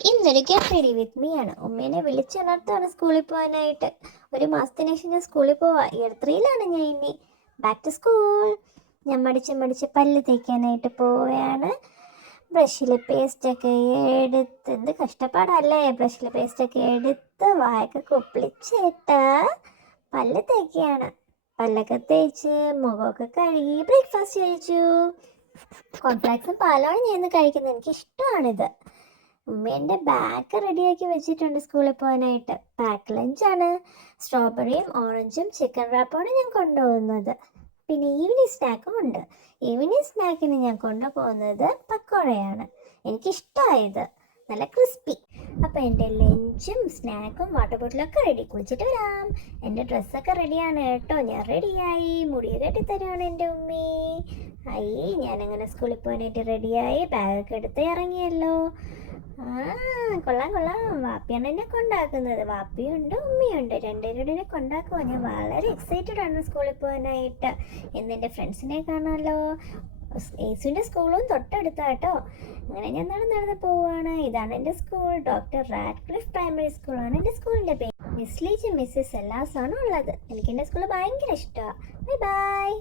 ഇന്നൊരു get ready with me ആണ്. ഉമ്മേനെ വിളിച്ചുണർത്താണ് സ്കൂളിൽ പോകാനായിട്ട്. ഒരു മാസത്തിന് ശേഷം ഞാൻ സ്കൂളിൽ പോവാ. ഇയർ 3ലാണ് ഞാൻ ഇനി. Back to school. ഞാൻ മടിച്ച് പല്ല് തേക്കാനായിട്ട് പോവുകയാണ്. ബ്രഷിൽ പേസ്റ്റൊക്കെ എടുത്ത്, എന്ത് കഷ്ടപ്പാടല്ലേ, ബ്രഷിൽ പേസ്റ്റൊക്കെ എടുത്ത് വായൊക്കെ കുപ്പിളിച്ചിട്ട് പല്ല് തേക്കുകയാണ്. പല്ലൊക്കെ തേച്ച് മുഖമൊക്കെ കഴുകി ബ്രേക്ക്ഫാസ്റ്റ് കഴിച്ചു. കോൺഫ്ലാക്സും പാലാണ് ഞാൻ ഇന്ന് കഴിക്കുന്നത്. എനിക്കിഷ്ടമാണിത്. ഉമ്മേൻ്റെ ബാഗ് റെഡിയാക്കി വെച്ചിട്ടുണ്ട് സ്കൂളിൽ പോകാനായിട്ട്. പാക്ക് ലഞ്ചാണ്. സ്ട്രോബെറിയും ഓറഞ്ചും ചിക്കൻ റാപ്പാണ് ഞാൻ കൊണ്ടുപോകുന്നത്. പിന്നെ ഈവനിങ് സ്നാക്കും ഉണ്ട്. ഈവനിങ് സ്നാക്കിന് ഞാൻ കൊണ്ടുപോകുന്നത് പക്കോടയാണ്. എനിക്കിഷ്ടമായത് നല്ല ക്രിസ്പി. അപ്പോൾ എൻ്റെ ലഞ്ചും സ്നാക്കും വാട്ടർ ബോട്ടിലൊക്കെ റെഡി. കുളിച്ചിട്ട് വരാം. എൻ്റെ ഡ്രസ്സൊക്കെ റെഡിയാണ് കേട്ടോ. ഞാൻ റെഡിയായി. മുടിയൊക്കെ കെട്ടിത്തരാണ് എൻ്റെ ഉമ്മി. ഞാനങ്ങനെ സ്കൂളിൽ പോകാനായിട്ട് റെഡിയായി. ബാഗൊക്കെ എടുത്ത് ഇറങ്ങിയല്ലോ. കൊള്ളാം. വാപ്പിയാണ് എന്നെ കൊണ്ടാക്കുന്നത്. വാപ്പിയുണ്ട് ഉമ്മയുണ്ട്, രണ്ടുപേരുടെ എന്നെ കൊണ്ടാക്കുവാ. ഞാൻ വളരെ എക്സൈറ്റഡ് ആണ് സ്കൂളിൽ പോകാനായിട്ട്. ഇന്ന് എൻ്റെ ഫ്രണ്ട്സിനെ കാണാമല്ലോ. യേസുവിൻ്റെ സ്കൂളും തൊട്ടടുത്താട്ടോ. അങ്ങനെ ഞാൻ നടന്ന് പോവുകയാണ്. ഇതാണ് എൻ്റെ സ്കൂൾ. ഡോക്ടർ റാഡ്ക്ലിഫ് പ്രൈമറി സ്കൂളാണ് എൻ്റെ സ്കൂളിൻ്റെ പേര്. മിസ് ലീജ് മിസ്സസ് എല്ലാസാണ് ഉള്ളത്. എനിക്ക് എൻ്റെ സ്കൂൾ ഭയങ്കര ഇഷ്ടമാണ്. ബൈ.